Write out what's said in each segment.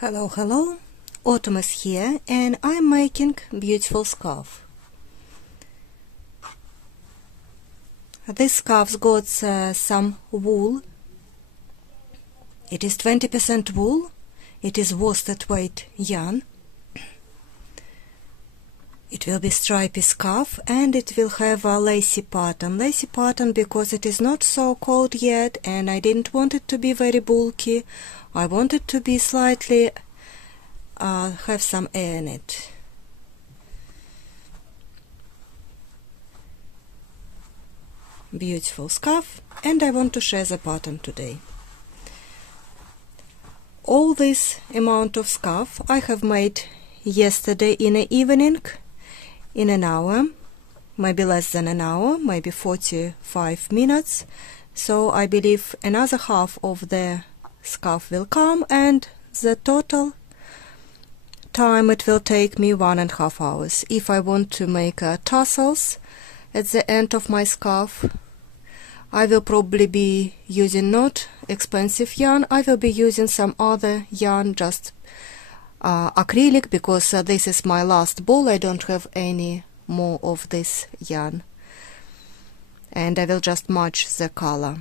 Hello, hello! Autumn is here and I'm making beautiful scarf. This scarf's got some wool. It is 20% wool. It is worsted weight yarn. It will be stripy scarf and it will have a lacy pattern. Lacy pattern because it is not so cold yet and I didn't want it to be very bulky. I want it to be slightly have some air in it. Beautiful scarf, and I want to share the pattern today. All this amount of scarf I have made yesterday in the evening, in an hour, maybe less than an hour, maybe 45 minutes. So I believe another half of the scarf will come, and the total time it will take me 1.5 hours. If I want to make tassels at the end of my scarf, I will probably be using not expensive yarn. I will be using some other yarn, just acrylic, because this is my last ball. I don't have any more of this yarn, and I will just match the color.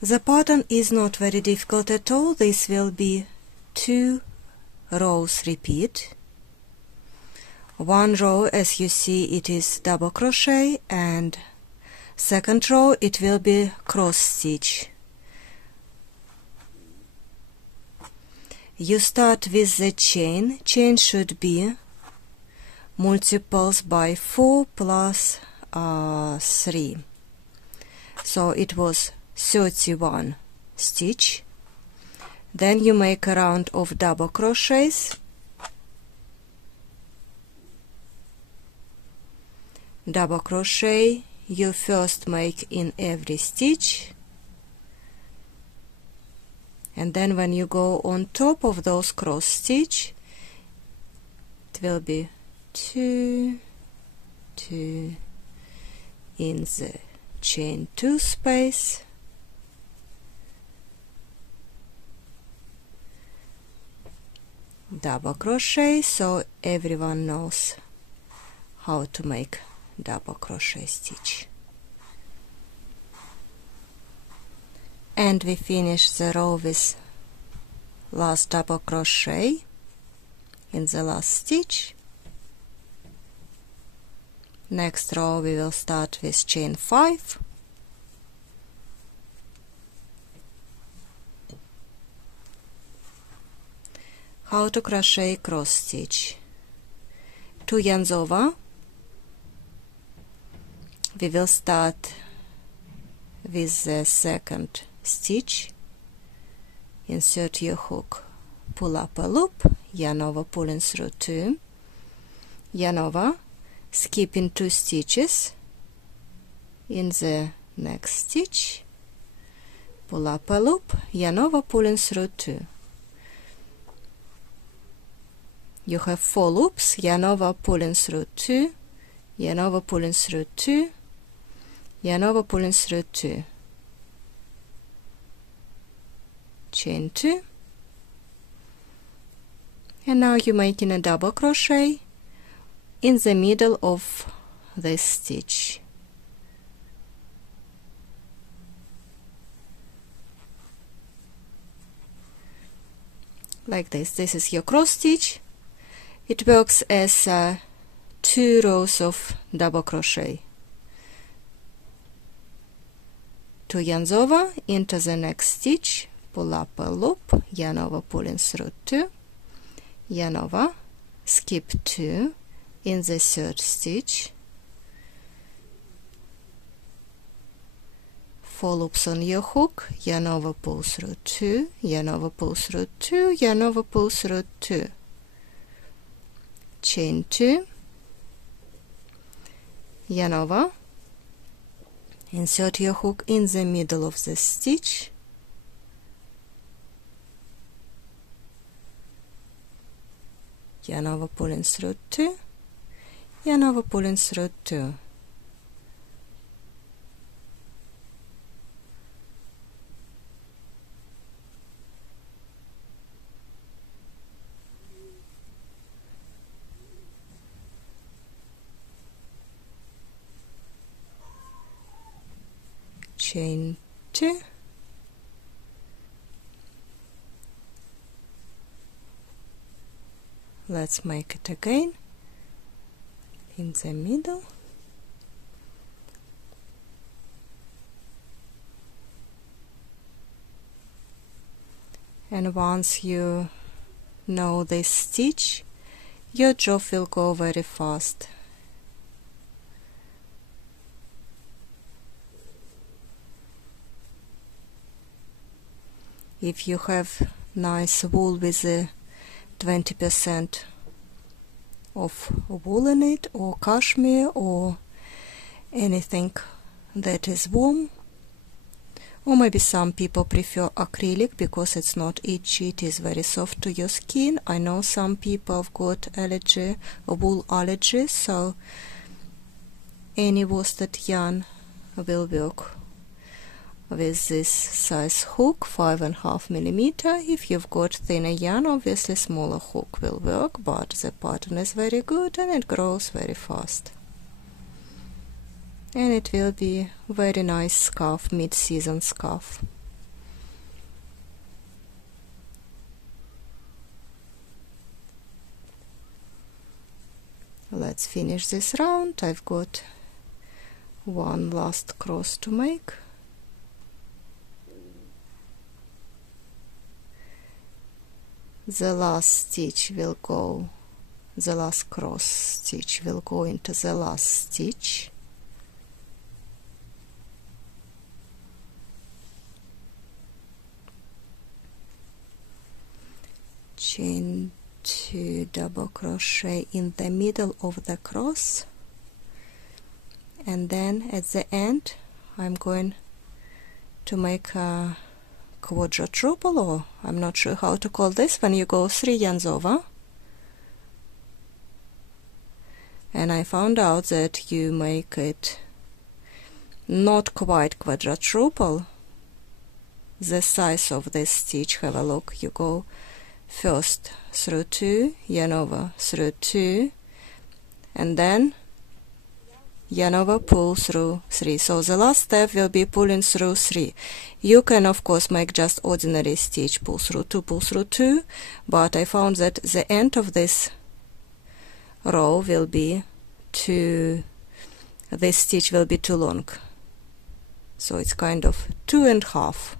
The pattern is not very difficult at all. This will be 2 rows repeat. One row, as you see, it is double crochet, and second row it will be cross stitch. You start with the chain. Chain should be multiples by 4 plus 3. So it was 31 stitch. Then you make a round of double crochets. Double crochet you first make in every stitch, and then when you go on top of those cross stitch, it will be 2 in the chain 2 space, double crochet, so everyone knows how to make double crochet stitch. And we finish the row with last double crochet in the last stitch. Next row we will start with chain 5. How to crochet cross stitch. 2 yarns over. We will start with the second stitch. Insert your hook, pull up a loop, yarn over, pulling through 2, yarn over, skipping 2 stitches in the next stitch, pull up a loop, yarn over, pulling through 2. You have 4 loops, yarn over, pulling through 2, yarn over, pulling through 2, yarn over, pulling through 2, chain 2, and now you're making a double crochet in the middle of this stitch. Like this. This is your cross stitch. It works as 2 rows of double crochet. 2 yarns over, into the next stitch, pull up a loop, yarn over, pulling through 2, yarn over, skip 2 in the third stitch, 4 loops on your hook, yarn over, pull through 2, yarn over, pull through 2, yarn over, pull through 2, chain 2, yarn over, insert your hook in the middle of the stitch, yarn over, pulling through 2, yarn over, pulling through 2, chain 2, let's make it again in the middle, and once you know this stitch, your job will go very fast. If you have nice wool with a 20% of wool in it, or cashmere, or anything that is warm, or maybe some people prefer acrylic because it's not itchy, it is very soft to your skin. I know some people have got allergy, wool allergy, so any worsted yarn will work with this size hook, 5.5 millimeter. If you've got thinner yarn, obviously smaller hook will work, but the pattern is very good and it grows very fast. And it will be very nice scarf, mid-season scarf. Let's finish this round. I've got one last cross to make. The last stitch will go, the last cross stitch will go into the last stitch. Chain 2 double crochet in the middle of the cross, and then at the end I'm going to make a quadruple, or I'm not sure how to call this, when you go 3 yarns over. And I found out that you make it not quite quadruple. The size of this stitch, have a look, you go first through 2, yarn over through 2, and then yarn over, pull through 3. So the last step will be pulling through 3. You can of course make just ordinary stitch, pull through 2, but I found that the end of this row will be this stitch will be too long, so it's kind of 2.5.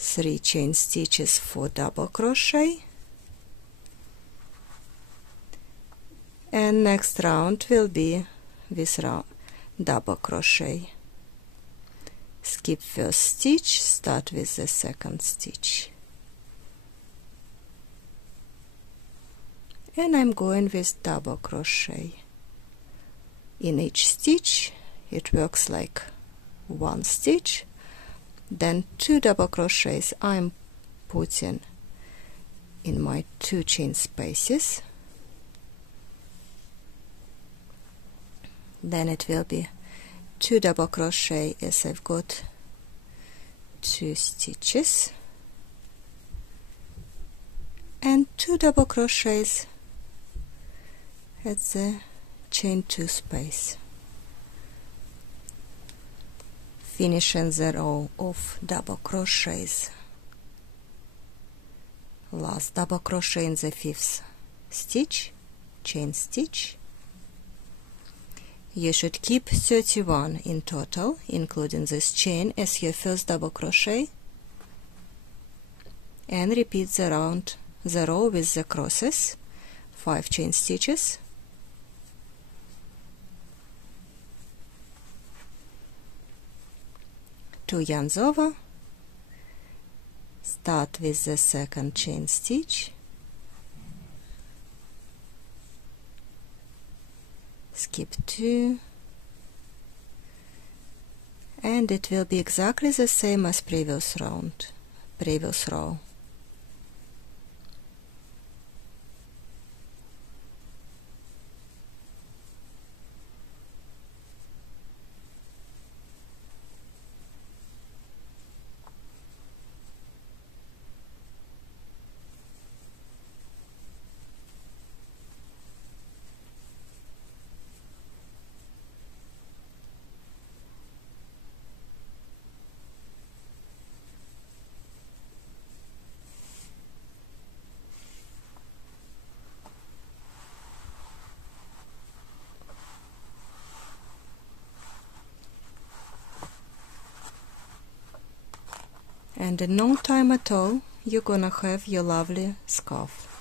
3 chain stitches for double crochet, and next round will be this round double crochet. Skip first stitch, start with the second stitch, and I'm going with double crochet in each stitch. It works like 1 stitch, then 2 double crochets I'm putting in my 2 chain spaces, then it will be 2 double crochet as I've got 2 stitches, and 2 double crochets at the chain 2 space, finishing the row of double crochets. Last double crochet in the 5th stitch, chain stitch. You should keep 31 in total, including this chain, as your first double crochet, and repeat the row with the crosses, 5 chain stitches, two yarns over, start with the second chain stitch, skip 2, and it will be exactly the same as previous row. and in no time at all you're gonna have your lovely scarf.